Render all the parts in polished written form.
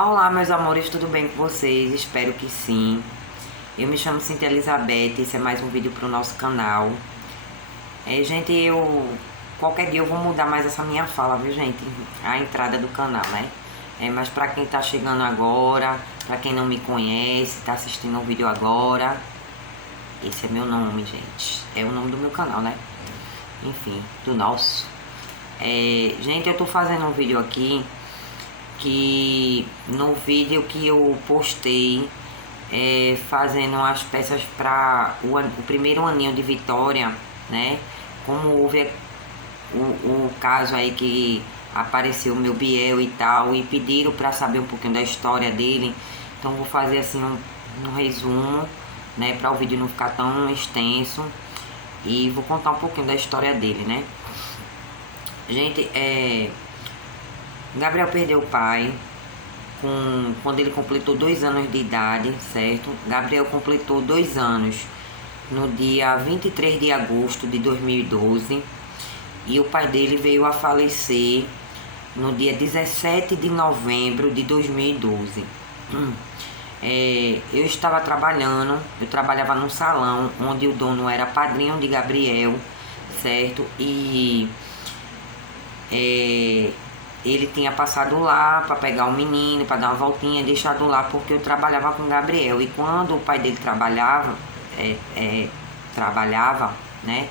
Olá, meus amores, tudo bem com vocês? Espero que sim. Eu me chamo Cintia Elizabeth, esse é mais um vídeo para o nosso canal. Gente, qualquer dia eu vou mudar mais essa minha fala, viu, gente? A entrada do canal, né? Mas para quem tá chegando agora, para quem não me conhece, tá assistindo o vídeo agora, esse é meu nome, gente. É o nome do meu canal, né? Enfim, do nosso. Gente, eu tô fazendo um vídeo aqui que no vídeo que eu postei fazendo as peças para o primeiro aninho de Vitória, né? Como houve o caso aí que apareceu o meu Biel e tal, e pediram para saber um pouquinho da história dele, então vou fazer assim um resumo, né? Para o vídeo não ficar tão extenso, e vou contar um pouquinho da história dele, né? Gente, Gabriel perdeu o pai quando ele completou 2 anos de idade, certo? Gabriel completou 2 anos no dia 23 de agosto de 2012 e o pai dele veio a falecer no dia 17 de novembro de 2012. Eu estava trabalhando, eu trabalhava num salão onde o dono era padrinho de Gabriel, certo? E ele tinha passado lá para pegar o menino, para dar uma voltinha, deixado lá porque eu trabalhava com o Gabriel. E quando o pai dele trabalhava, né?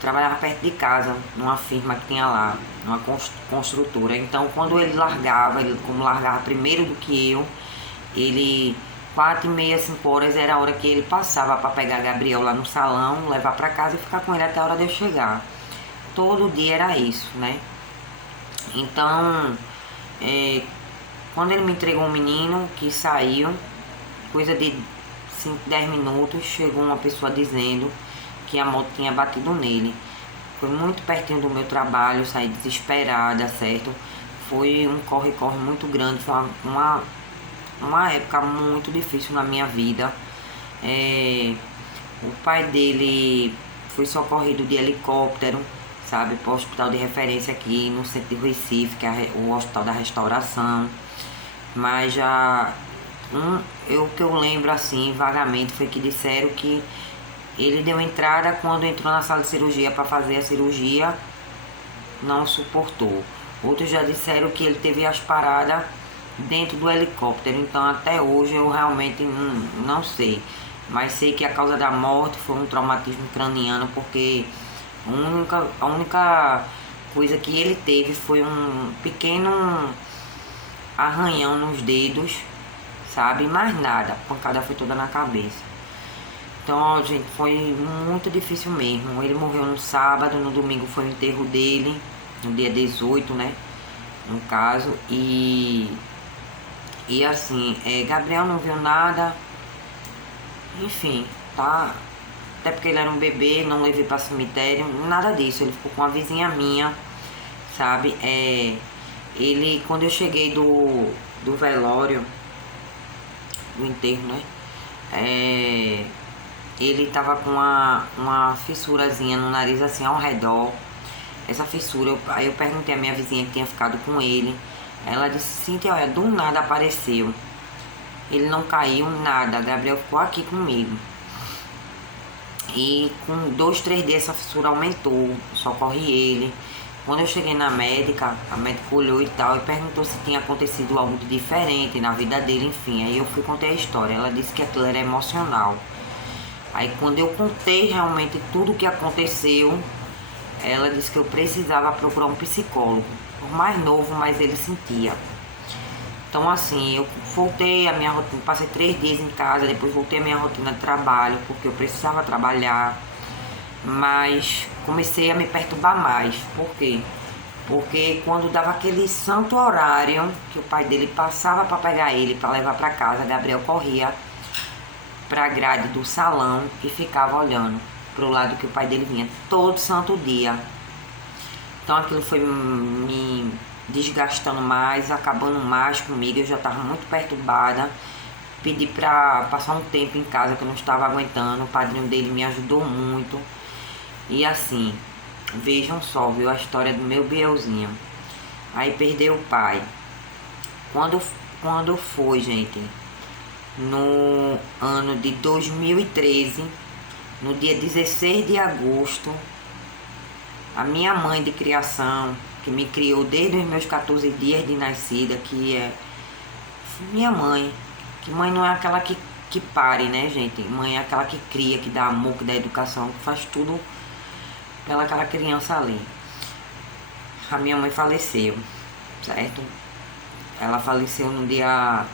Trabalhava perto de casa, numa firma que tinha lá, numa construtora. Então, quando ele largava, como largava primeiro do que eu, ele 4h30, 5 horas era a hora que ele passava para pegar Gabriel lá no salão, levar para casa e ficar com ele até a hora de eu chegar. Todo dia era isso, né? Então, quando ele me entregou um menino que saiu, coisa de 5, 10 minutos, chegou uma pessoa dizendo que a moto tinha batido nele. Foi muito pertinho do meu trabalho, saí desesperada, certo? Foi um corre-corre muito grande, foi uma época muito difícil na minha vida. O pai dele foi socorrido de helicóptero, sabe, para o hospital de referência aqui no centro de Recife, que é o Hospital da Restauração. Mas o que eu lembro assim, vagamente, foi que disseram que ele deu entrada quando entrou na sala de cirurgia para fazer a cirurgia, não suportou. Outros já disseram que ele teve as paradas dentro do helicóptero, então até hoje eu realmente não sei. Mas sei que a causa da morte foi um traumatismo craniano, porque a única coisa que ele teve foi um pequeno arranhão nos dedos, sabe? Mais nada, a pancada foi toda na cabeça. Então, gente, foi muito difícil mesmo. Ele morreu no sábado, no domingo foi o enterro dele, no dia 18, né? No caso, e assim, Gabriel não viu nada, enfim, tá? Até porque ele era um bebê, não levei para cemitério, nada disso. Ele ficou com uma vizinha minha, sabe? Ele, quando eu cheguei do velório, do enterro, né? Ele tava com uma fissurazinha no nariz, assim, ao redor. Essa fissura, aí eu perguntei à minha vizinha que tinha ficado com ele. Ela disse: Cintia, olha, do nada apareceu. Ele não caiu, nada. Gabriel ficou aqui comigo. E com 2, 3 dias essa fissura aumentou, socorri ele. Quando eu cheguei na médica, a médica olhou e tal e perguntou se tinha acontecido algo de diferente na vida dele, enfim. Aí eu fui contar a história, ela disse que aquilo era emocional. Aí quando eu contei realmente tudo o que aconteceu, ela disse que eu precisava procurar um psicólogo. Por mais novo, mas ele sentia. Então assim, eu voltei a minha rotina, passei 3 dias em casa, depois voltei a minha rotina de trabalho, porque eu precisava trabalhar, mas comecei a me perturbar mais. Por quê? Porque quando dava aquele santo horário que o pai dele passava para pegar ele, para levar para casa, Gabriel corria para a grade do salão e ficava olhando para o lado que o pai dele vinha todo santo dia. Então aquilo foi me desgastando mais, acabando mais comigo. Eu já estava muito perturbada. Pedi para passar um tempo em casa que eu não estava aguentando. O padrinho dele me ajudou muito. E assim, vejam só, viu, a história do meu Bielzinho. Aí perdeu o pai. Quando foi, gente, no ano de 2013, no dia 16 de agosto, a minha mãe de criação, que me criou desde os meus 14 dias de nascida, que é minha mãe, que mãe não é aquela que pare, né, gente? Mãe é aquela que cria, que dá amor, que dá educação, que faz tudo pela aquela criança ali. A minha mãe faleceu, certo? Ela faleceu no dia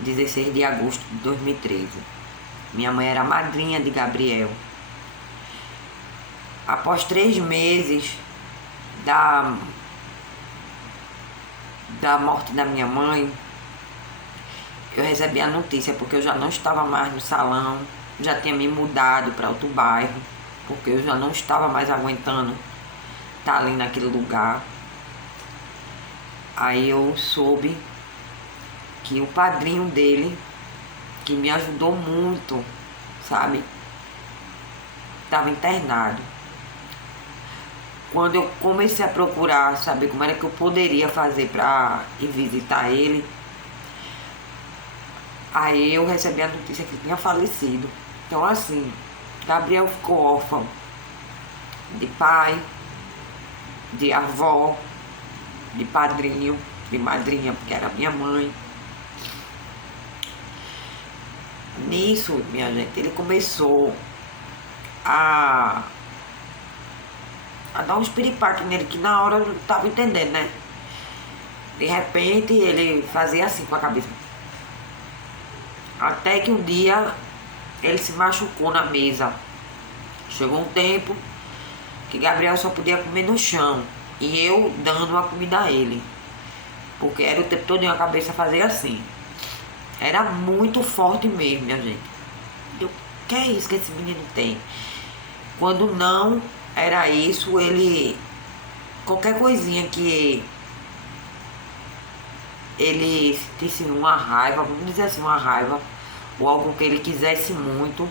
16 de agosto de 2013. Minha mãe era madrinha de Gabriel. Após 3 meses da morte da minha mãe, eu recebi a notícia, porque eu já não estava mais no salão, já tinha me mudado para outro bairro, porque eu já não estava mais aguentando estar ali naquele lugar. Aí eu soube que o padrinho dele, que me ajudou muito, sabe, estava internado. Quando eu comecei a procurar saber como era que eu poderia fazer para ir visitar ele, aí eu recebi a notícia que ele tinha falecido. Então, assim, Gabriel ficou órfão de pai, de avó, de padrinho, de madrinha, porque era minha mãe. Nisso, minha gente, ele começou a dar uns piripaques nele, que na hora eu não estava entendendo, né? De repente, ele fazia assim com a cabeça. Até que um dia, ele se machucou na mesa. Chegou um tempo que Gabriel só podia comer no chão, e eu dando a comida a ele, porque era o tempo todo a cabeça fazia assim. Era muito forte mesmo, minha gente. Eu, que é isso que esse menino tem? Quando não era isso, ele... Qualquer coisinha que ele sentisse uma raiva, vamos dizer assim, uma raiva, ou algo que ele quisesse muito,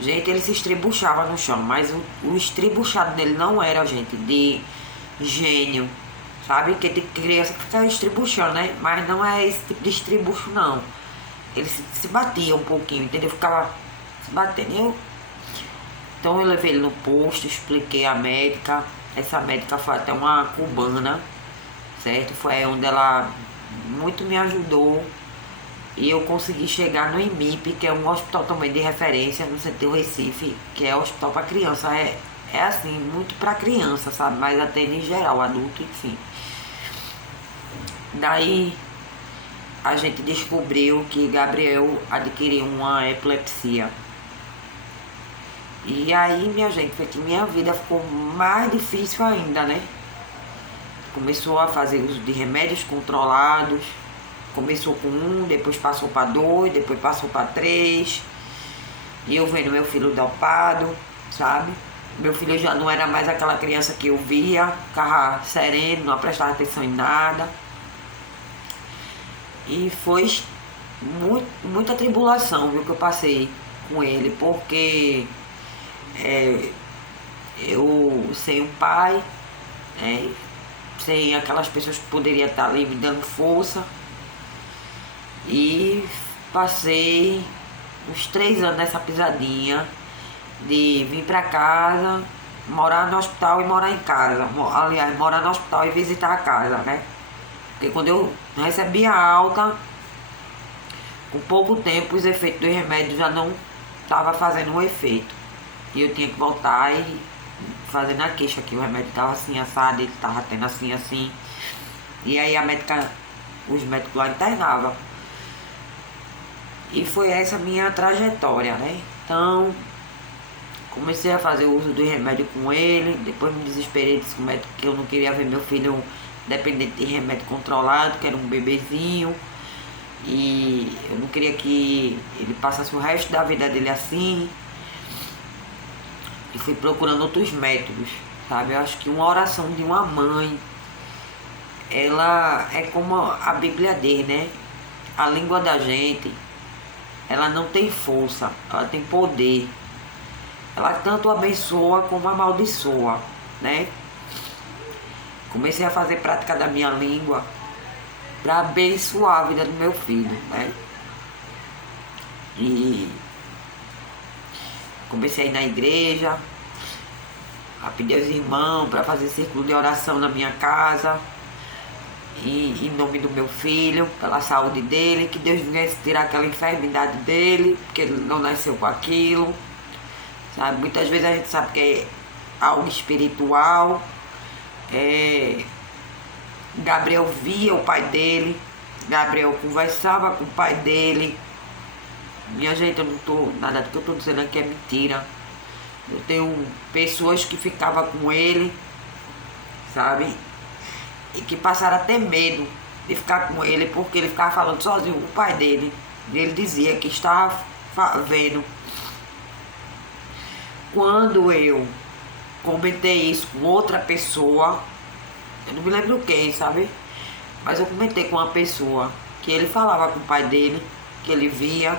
gente, ele se estribuchava no chão. Mas o estribuchado dele não era, gente, de gênio, sabe? Que de criança que fica estribuchando, né? Mas não é esse tipo de estribucho, não. Ele se batia um pouquinho, entendeu? Ficava se batendo. Então eu levei ele no posto, expliquei a médica. Essa médica foi até uma cubana, certo? Foi onde ela muito me ajudou. E eu consegui chegar no IMIP, que é um hospital também de referência no centro do Recife, que é hospital para criança. É assim, muito para criança, sabe? Mas atende em geral, adulto, enfim. Daí a gente descobriu que Gabriel adquiriu uma epilepsia. E aí, minha gente, foi que minha vida ficou mais difícil ainda, né? Começou a fazer uso de remédios controlados. Começou com 1, depois passou para 2, depois passou para 3. E eu vendo meu filho dopado, sabe? Meu filho já não era mais aquela criança que eu via, ficava sereno, não prestava atenção em nada. E foi muita tribulação, viu, que eu passei com ele, porque eu sem um pai, sem aquelas pessoas que poderiam estar ali me dando força. E passei uns 3 anos nessa pisadinha de vir pra casa, morar no hospital e morar em casa. Aliás, morar no hospital e visitar a casa, né? Porque quando eu recebi a alta, com pouco tempo os efeitos dos remédios já não estavam fazendo um efeito. E eu tinha que voltar e fazer na queixa que o remédio estava assim, assado, ele estava tendo assim, assim. E aí os médicos lá internavam. E foi essa minha trajetória, né? Então, comecei a fazer uso do remédio com ele. Depois me desesperei, disse com o médico que eu não queria ver meu filho dependente de remédio controlado, que era um bebezinho. E eu não queria que ele passasse o resto da vida dele assim. E fui procurando outros métodos, sabe? Eu acho que uma oração de uma mãe, ela é como a Bíblia diz, né? A língua da gente, ela não tem força, ela tem poder. Ela tanto abençoa como amaldiçoa, né? Comecei a fazer prática da minha língua para abençoar a vida do meu filho, né? E comecei a ir na igreja, a pedir aos irmãos para fazer círculo de oração na minha casa, e em nome do meu filho, pela saúde dele, que Deus viesse tirar aquela enfermidade dele, porque ele não nasceu com aquilo, sabe? Muitas vezes a gente sabe que é algo espiritual. Gabriel via o pai dele, Gabriel conversava com o pai dele. Minha gente, eu não tô, nada do que eu tô dizendo aqui é mentira. Eu tenho pessoas que ficavam com ele, sabe? E que passaram a ter medo de ficar com ele, porque ele ficava falando sozinho com o pai dele. E ele dizia que estava vendo. Quando eu comentei isso com outra pessoa, eu não me lembro quem, sabe? Mas eu comentei com uma pessoa que ele falava com o pai dele, que ele via.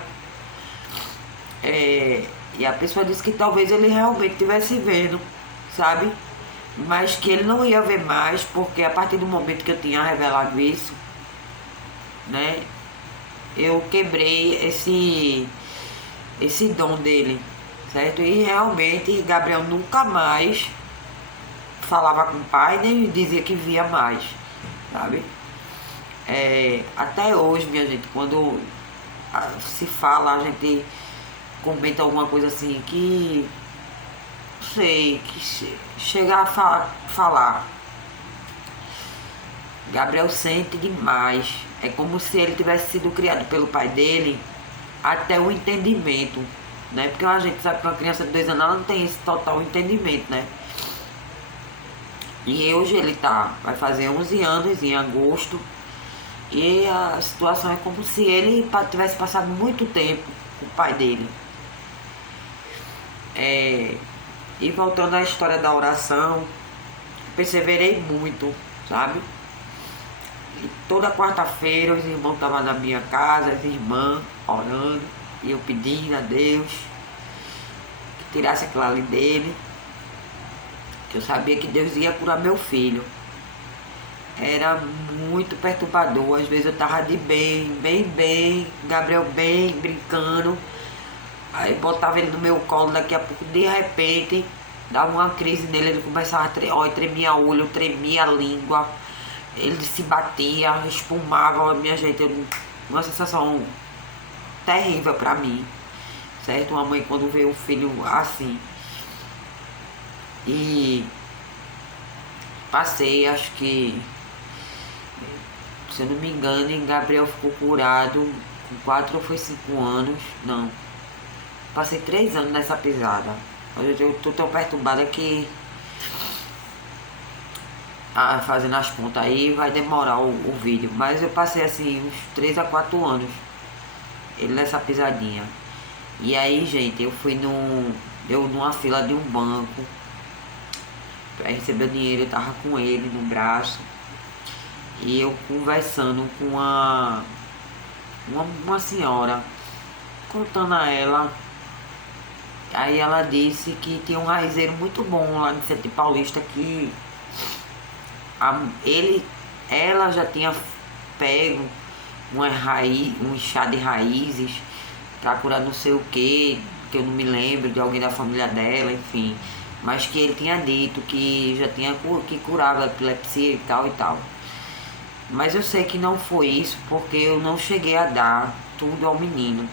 E a pessoa disse que talvez ele realmente estivesse vendo, sabe? Mas que ele não ia ver mais, porque a partir do momento que eu tinha revelado isso, né? Eu quebrei esse dom dele, certo? E realmente Gabriel nunca mais falava com o pai, nem dizia que via mais, sabe? Até hoje, minha gente, quando se fala, a gente comenta alguma coisa assim que, não sei, que chega a falar. Gabriel sente demais. É como se ele tivesse sido criado pelo pai dele até o entendimento, né? Porque a gente sabe que uma criança de 2 anos ela não tem esse total entendimento, né? E hoje ele vai fazer 11 anos em agosto. E a situação é como se ele tivesse passado muito tempo com o pai dele. E voltando à história da oração, perseverei muito, sabe? E toda quarta-feira os irmãos estavam na minha casa, as irmãs orando, e eu pedindo a Deus que tirasse aquilo ali dele, que eu sabia que Deus ia curar meu filho. Era muito perturbador, às vezes eu tava de bem, Gabriel bem, brincando, aí botava ele no meu colo, daqui a pouco, de repente, dava uma crise nele, ele começava a tremia o olho, tremia a língua, ele se batia, espumava, minha gente, uma sensação terrível pra mim, certo? Uma mãe quando vê um filho assim. E passei, acho que, se eu não me engano, Gabriel ficou curado com 4 ou foi 5 anos, não. Passei 3 anos nessa pisada. Eu tô tão perturbada que fazendo as contas aí vai demorar o vídeo. Mas eu passei assim uns 3 a 4 anos ele nessa pisadinha. E aí, gente, eu fui numa fila de um banco para receber o dinheiro, eu tava com ele no braço. E eu conversando com uma senhora, contando a ela. Aí ela disse que tinha um raizeiro muito bom lá no Centro Paulista, que ela já tinha pego um chá de raízes para curar não sei o que eu não me lembro, de alguém da família dela, enfim. Mas que ele tinha dito que já tinha que curava a epilepsia e tal. Mas eu sei que não foi isso, porque eu não cheguei a dar tudo ao menino.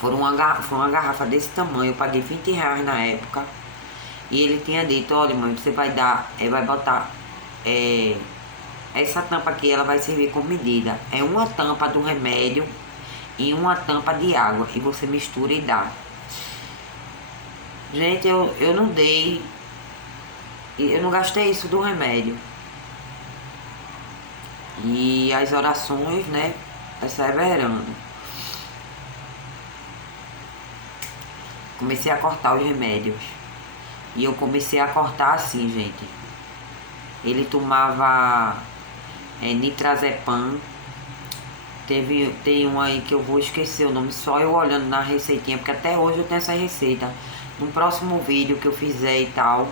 Foi uma garrafa desse tamanho, eu paguei R$20 na época. E ele tinha dito, olha mãe, você vai botar essa tampa aqui, ela vai servir como medida. É uma tampa do remédio e uma tampa de água. E você mistura e dá. Gente, eu não dei, eu não gastei isso do remédio. E as orações, né, perseverando. Comecei a cortar os remédios. E eu comecei a cortar assim, gente. Ele tomava nitrazepam. Tem um aí que eu vou esquecer o nome, só eu olhando na receitinha, porque até hoje eu tenho essa receita. No próximo vídeo que eu fizer e tal,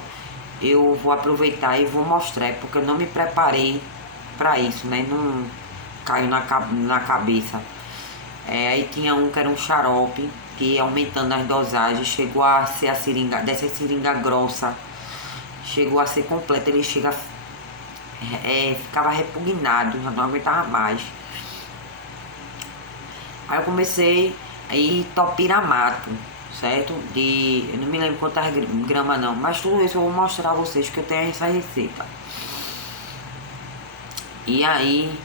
eu vou aproveitar e vou mostrar, porque eu não me preparei para isso, né? Não caiu na cabeça. Aí tinha um que era um xarope, que aumentando as dosagens, chegou a ser a seringa, dessa seringa grossa, chegou a ser completa, ele ficava repugnado, já não aguentava mais. Aí eu comecei a ir topiramato, certo? Eu não me lembro quantas gramas não, mas tudo isso eu vou mostrar a vocês, que eu tenho essa receita. E aí,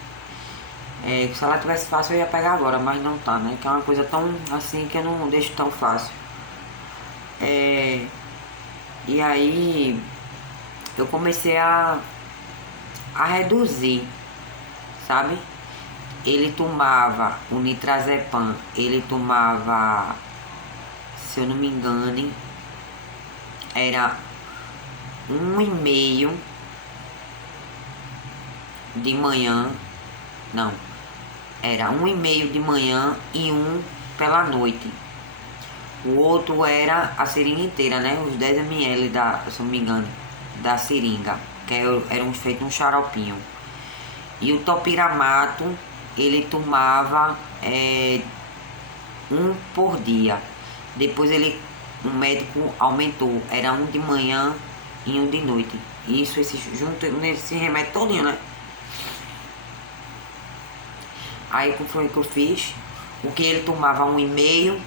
se ela tivesse fácil eu ia pegar agora, mas não tá, né? Que é uma coisa tão assim que eu não deixo tão fácil. E aí eu comecei a reduzir, sabe? Ele tomava o nitrazepam, ele tomava, se eu não me engano, era 1,5 de manhã, não, era 1,5 de manhã e 1 pela noite. O outro era a seringa inteira, né? Os 10 ml se eu não me engano, da seringa, que era feito um xaropinho. E o topiramato, ele tomava 1 por dia. Depois o médico aumentou, era 1 de manhã e 1 de noite. Isso, junto nesse remédio todinho, né? Aí o que foi que eu fiz? O que ele tomava 1,5,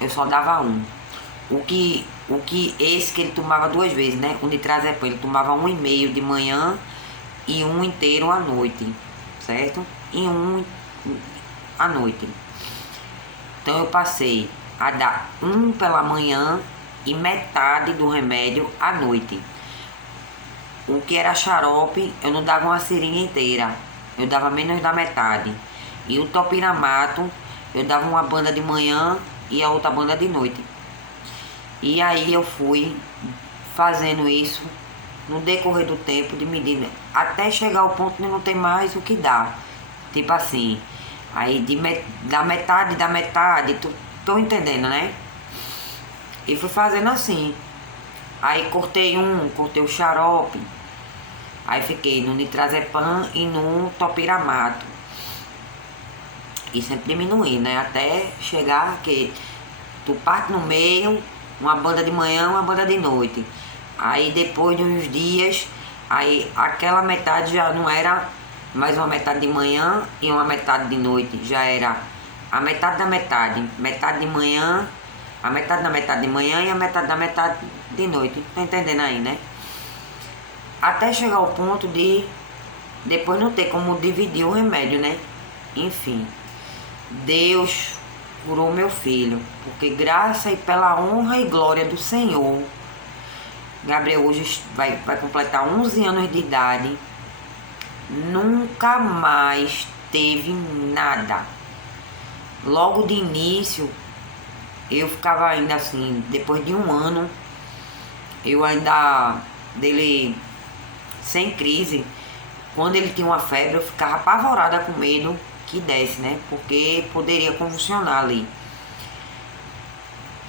eu só dava 1. Esse que ele tomava 2 vezes, né? O nitrazepam, ele tomava 1,5 de manhã e 1 inteiro à noite, certo? E 1 à noite. Então eu passei a dar 1 pela manhã e metade do remédio à noite. O que era xarope, eu não dava uma seringa inteira, eu dava menos da metade. E o topiramato, eu dava uma banda de manhã e a outra banda de noite. E aí eu fui fazendo isso no decorrer do tempo, de medida, até chegar ao ponto de não ter mais o que dar. Tipo assim, aí da metade, tô entendendo, né? E fui fazendo assim. Aí cortei o xarope. Aí fiquei no nitrazepam e no topiramato. E sempre diminuí, né? Até chegar que tu parte no meio, uma banda de manhã, uma banda de noite. Aí depois de uns dias, aí aquela metade já não era mais uma metade de manhã e uma metade de noite. Já era a metade da metade. Metade de manhã, a metade da metade de manhã e a metade da metade de noite. Tá entendendo aí, né? Até chegar ao ponto de depois não ter como dividir o remédio, né? Enfim, Deus curou meu filho, porque graça e pela honra e glória do Senhor, Gabriel hoje vai completar 11 anos de idade, nunca mais teve nada. Logo de início, eu ficava ainda assim, depois de 1 ano, eu ainda dele sem crise. Quando ele tinha uma febre, eu ficava apavorada com medo que desse, né? Porque poderia convulsionar ali.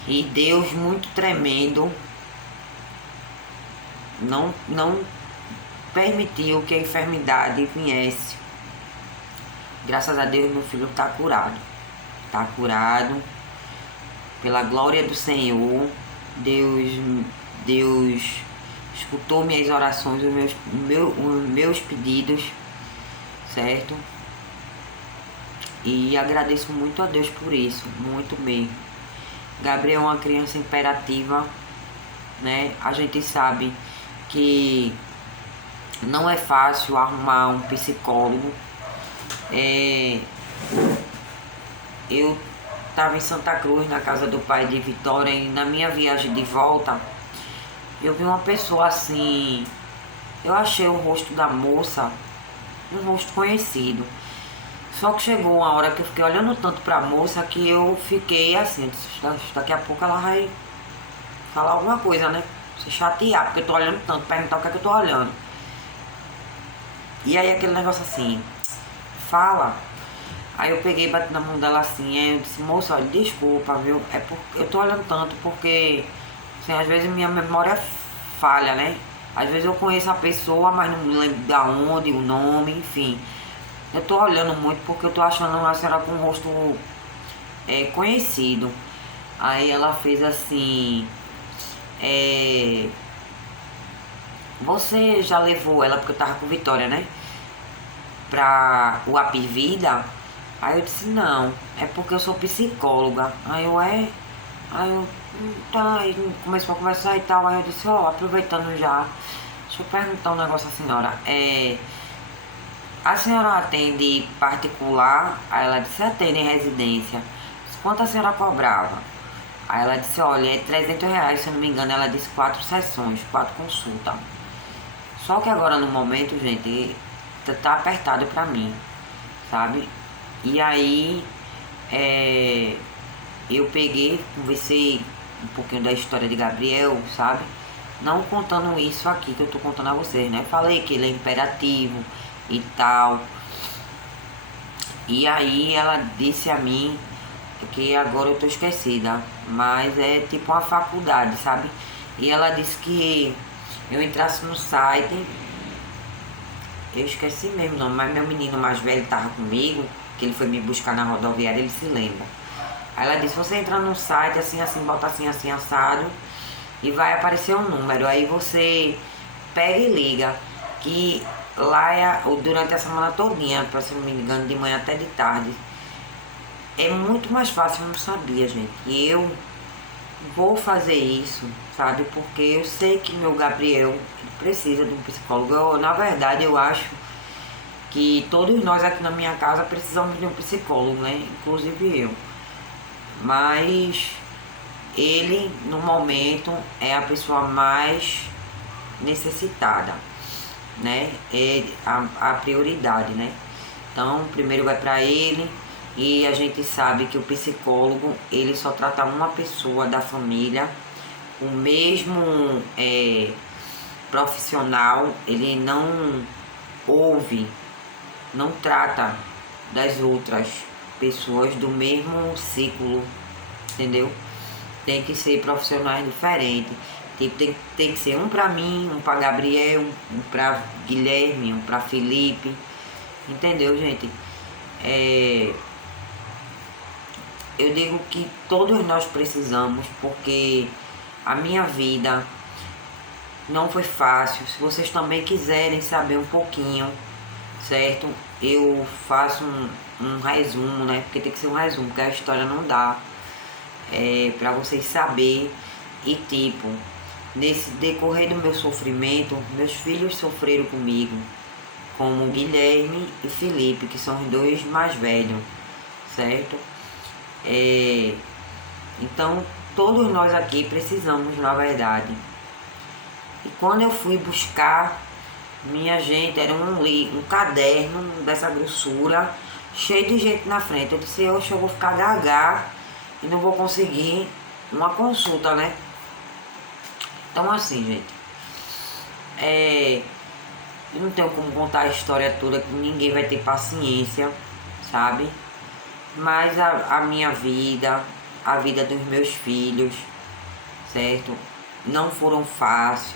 E Deus, muito tremendo, não permitiu que a enfermidade viesse. Graças a Deus, meu filho está curado. Está curado. Pela glória do Senhor, Deus escutou minhas orações, os meus pedidos, certo? E agradeço muito a Deus por isso, muito mesmo. Gabriel é uma criança imperativa, né? A gente sabe que não é fácil arrumar um psicólogo. Eu estava em Santa Cruz, na casa do pai de Vitória, e na minha viagem de volta, eu vi uma pessoa assim, eu achei o rosto da moça, um rosto conhecido. Só que chegou uma hora que eu fiquei olhando tanto pra moça que eu fiquei assim, daqui a pouco ela vai falar alguma coisa, né? Se chatear, porque eu tô olhando tanto, perguntar o que é que eu tô olhando. E aí aquele negócio assim, fala. Aí eu peguei e bati na mão dela assim, aí eu disse, moça, olha, desculpa, viu? Eu tô olhando tanto porque, assim, às vezes minha memória falha, né? Às vezes eu conheço a pessoa, mas não me lembro da onde, o nome, enfim. Eu tô olhando muito porque eu tô achando uma senhora com um rosto conhecido. Aí ela fez assim, é, você já levou ela, porque eu tava com Vitória, né? Pra o Apivida? Aí eu disse, não, é porque eu sou psicóloga. Aí eu, Aí eu, tá, aí começou a conversar e tal. Aí eu disse, ó, aproveitando já, deixa eu perguntar um negócio à senhora. A senhora atende particular? Aí ela disse, atende em residência. Quanto a senhora cobrava? Aí ela disse, olha, é R$ 300, se eu não me engano. Ela disse 4 sessões, 4 consultas. Só que agora no momento, gente, tá apertado pra mim, sabe? E aí, eu peguei, conversei um pouquinho da história de Gabriel, sabe? Não contando isso aqui que eu tô contando a vocês, né? Falei que ele é imperativo e tal. E aí ela disse a mim que agora eu tô esquecida, mas é tipo uma faculdade, sabe? E ela disse que eu entrasse no site, eu esqueci mesmo não, mas meu menino mais velho tava comigo, que ele foi me buscar na rodoviária, ele se lembra. Aí ela disse, você entra no site, assim, assim, bota assim, assim, assado, e vai aparecer um número. Aí você pega e liga, que lá durante a semana todinha, se não me engano, de manhã até de tarde, é muito mais fácil, eu não sabia, gente. E eu vou fazer isso, sabe? Porque eu sei que meu Gabriel precisa de um psicólogo. Na verdade, eu acho que todos nós aqui na minha casa precisamos de um psicólogo, né? Inclusive eu. Mas ele, no momento, é a pessoa mais necessitada, né? É a prioridade, né? Então, primeiro vai para ele, e a gente sabe que o psicólogo, ele só trata uma pessoa da família, o mesmo profissional, ele não ouve, não trata das outras pessoas do mesmo ciclo, entendeu? Tem que ser profissionais diferentes. Tipo, tem que ser um pra mim, um pra Gabriel, um pra Guilherme, um pra Felipe. Entendeu, gente? Eu digo que todos nós precisamos, porque a minha vida não foi fácil. Se vocês também quiserem saber um pouquinho, certo? Eu faço um resumo, né? Porque tem que ser um resumo, porque a história não dá pra vocês saberem. E tipo, nesse decorrer do meu sofrimento, meus filhos sofreram comigo, como Guilherme e Felipe, que são os dois mais velhos, certo? Então, todos nós aqui precisamos, na verdade. E quando eu fui buscar, minha gente, era um caderno dessa grossura, cheio de gente na frente. Eu disse, eu vou ficar gaga e não vou conseguir uma consulta, né? Então, assim, gente, eu não tenho como contar a história toda, que ninguém vai ter paciência, sabe? Mas a minha vida, a vida dos meus filhos, certo? Não foram fáceis,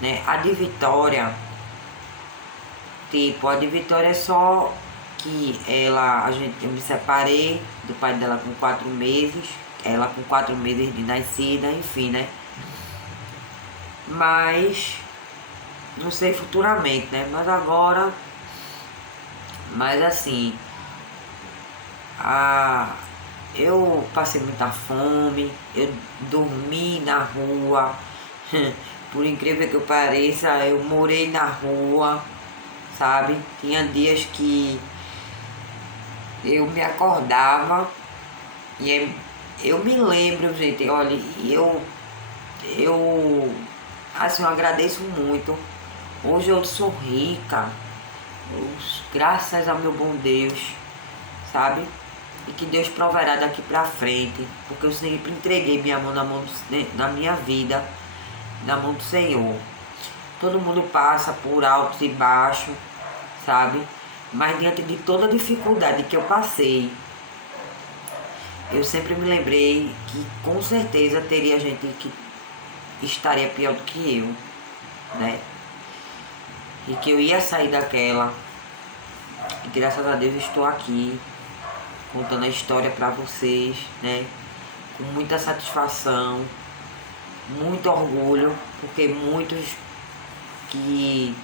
né? A de Vitória, tipo, a de Vitória é só que eu me separei do pai dela com 4 meses, ela com 4 meses de nascida, enfim, né? Mas, não sei futuramente, né? Mas assim, eu passei muita fome, eu dormi na rua, por incrível que eu pareça, eu morei na rua, sabe? Tinha dias que eu me acordava e eu me lembro, gente, olha, eu assim, eu agradeço muito. Hoje eu sou rica, graças ao meu bom Deus, sabe? E que Deus proverá daqui pra frente, porque eu sempre entreguei minha mão na minha vida, na mão do Senhor. Todo mundo passa por altos e baixos, sabe? Mas diante de toda a dificuldade que eu passei, eu sempre me lembrei que com certeza teria gente que estaria pior do que eu, né? E que eu ia sair daquela. E graças a Deus estou aqui, contando a história para vocês, né? Com muita satisfação, muito orgulho, porque muitos que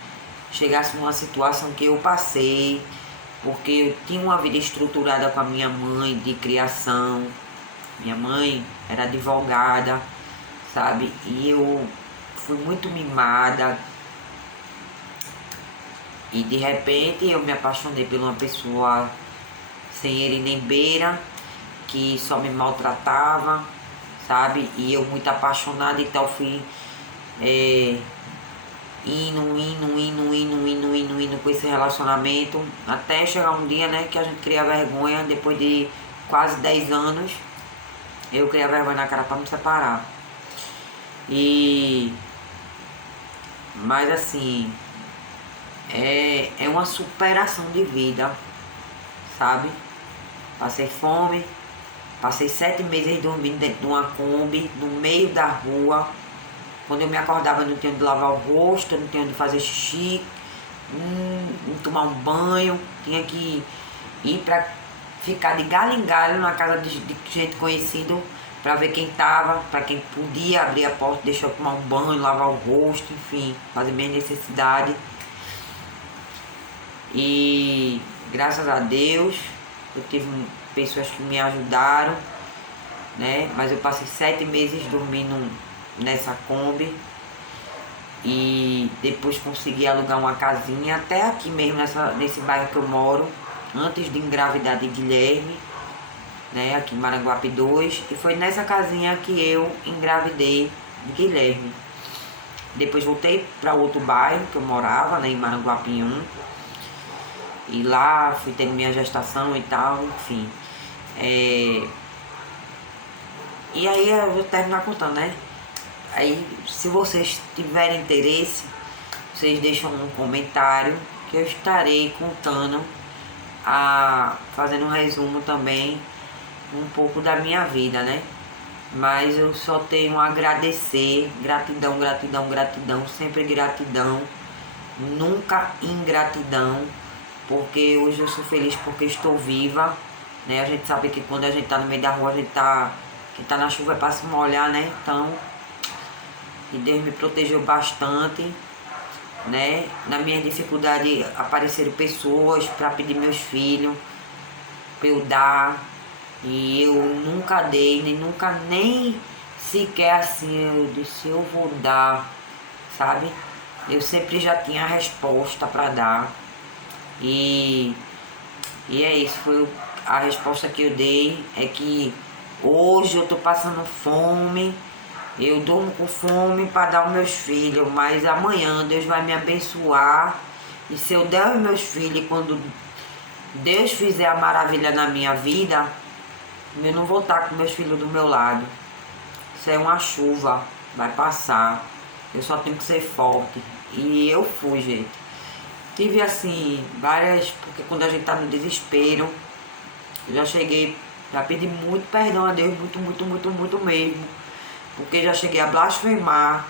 chegassem numa situação que eu passei, porque eu tinha uma vida estruturada com a minha mãe de criação. Minha mãe era advogada, sabe? E eu fui muito mimada. E de repente eu me apaixonei por uma pessoa sem ele nem beira, que só me maltratava, sabe? E eu muito apaixonada, então fui indo com esse relacionamento, até chegar um dia, né, que a gente cria vergonha, depois de quase 10 anos, eu criei vergonha na cara pra me separar. Mas assim, é uma superação de vida, sabe? Passei fome, passei 7 meses dormindo dentro de uma Kombi, no meio da rua. Quando eu me acordava, eu não tinha onde lavar o rosto, eu não tinha onde fazer xixi, não tomar um banho, tinha que ir pra ficar de galho em galho na casa de gente conhecida pra ver quem tava, pra quem podia abrir a porta, deixar eu tomar um banho, lavar o rosto, enfim, fazer minha necessidade. E graças a Deus eu tive pessoas que me ajudaram, né? Mas eu passei 7 meses dormindo nessa Kombi e depois consegui alugar uma casinha até aqui mesmo nesse bairro que eu moro, antes de engravidar de Guilherme, né? Aqui em Maranguape 2, e foi nessa casinha que eu engravidei de Guilherme. Depois voltei para outro bairro que eu morava, né, em Maranguape 1, e lá fui tendo minha gestação e tal, enfim. E aí eu vou terminar contando, né? Aí, se vocês tiverem interesse, vocês deixam um comentário que eu estarei contando, fazendo um resumo também, um pouco da minha vida, né? Mas eu só tenho a agradecer, gratidão, gratidão, gratidão, sempre gratidão, nunca ingratidão, porque hoje eu sou feliz porque estou viva, né? A gente sabe que quando a gente tá no meio da rua, quem tá na chuva é pra se molhar, né? Então, e Deus me protegeu bastante, né? Na minha dificuldade apareceram pessoas para pedir meus filhos, para eu dar, e eu nunca dei, nem sequer assim, eu disse, eu vou dar, sabe? Eu sempre já tinha a resposta para dar, e é isso, foi a resposta que eu dei, é que hoje eu tô passando fome. Eu durmo com fome para dar aos meus filhos, mas amanhã Deus vai me abençoar. E se eu der aos meus filhos, quando Deus fizer a maravilha na minha vida, eu não vou estar com meus filhos do meu lado. Isso é uma chuva, vai passar. Eu só tenho que ser forte. E eu fui, gente. Tive assim, várias, porque quando a gente tá no desespero, eu já cheguei, já pedi muito perdão a Deus, muito mesmo. Porque já cheguei a blasfemar,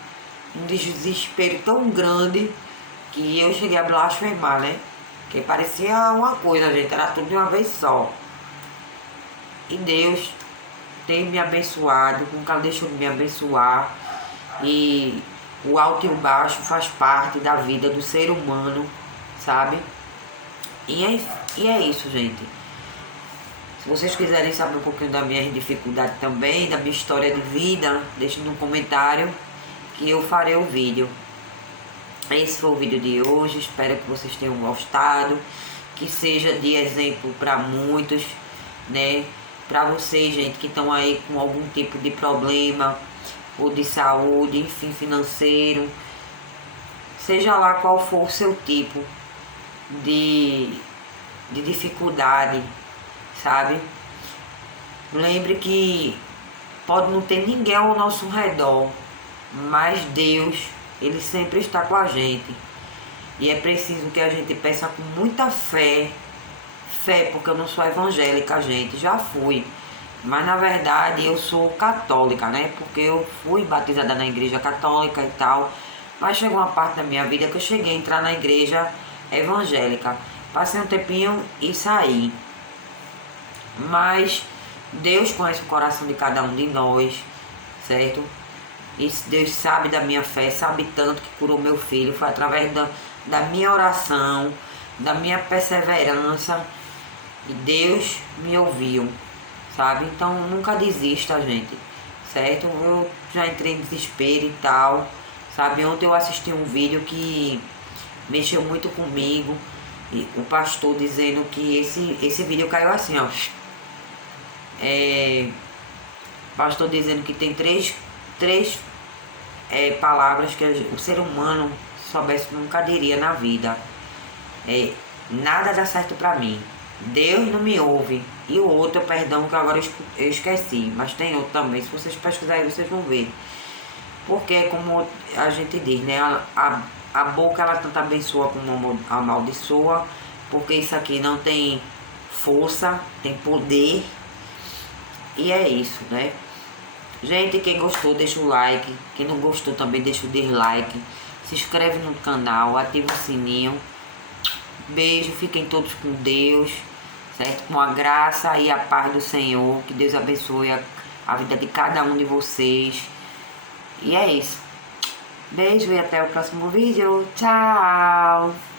um desespero tão grande que eu cheguei a blasfemar, né? Que parecia uma coisa, gente, era tudo de uma vez só. E Deus tem me abençoado, nunca deixou de me abençoar. E o alto e o baixo faz parte da vida do ser humano, sabe? E é isso, gente. Se vocês quiserem saber um pouquinho da minha dificuldade também, da minha história de vida, deixem no comentário que eu farei o vídeo. Esse foi o vídeo de hoje, espero que vocês tenham gostado, que seja de exemplo para muitos, né? Para vocês, gente, que estão aí com algum tipo de problema, ou de saúde, enfim, financeiro, seja lá qual for o seu tipo de dificuldade, sabe? Lembre que pode não ter ninguém ao nosso redor, mas Deus, Ele sempre está com a gente. E é preciso que a gente peça com muita fé, porque eu não sou evangélica, gente, já fui. Mas na verdade eu sou católica, né? Porque eu fui batizada na igreja católica e tal. Mas chegou uma parte da minha vida que eu cheguei a entrar na igreja evangélica. Passei um tempinho e saí. Mas Deus conhece o coração de cada um de nós, certo? E Deus sabe da minha fé, sabe tanto que curou meu filho. Foi através da minha oração, da minha perseverança. E Deus me ouviu, sabe? Então nunca desista, gente, certo? Eu já entrei em desespero e tal, sabe? Ontem eu assisti um vídeo que mexeu muito comigo. E o pastor dizendo que esse vídeo caiu assim, ó. Pastor dizendo que tem três palavras que o ser humano soubesse nunca diria na vida. Nada dá certo pra mim. Deus não me ouve. E o outro, perdão, que agora eu esqueci. Mas tem outro também. Se vocês pesquisarem, vocês vão ver. Porque, como a gente diz, né? A boca, ela tanto abençoa como amaldiçoa. Porque isso aqui não tem força, tem poder. E é isso, né? Gente, quem gostou, deixa o like. Quem não gostou também, deixa o dislike. Se inscreve no canal, ativa o sininho. Beijo, fiquem todos com Deus, certo? Com a graça e a paz do Senhor. Que Deus abençoe a vida de cada um de vocês. E é isso. Beijo e até o próximo vídeo. Tchau!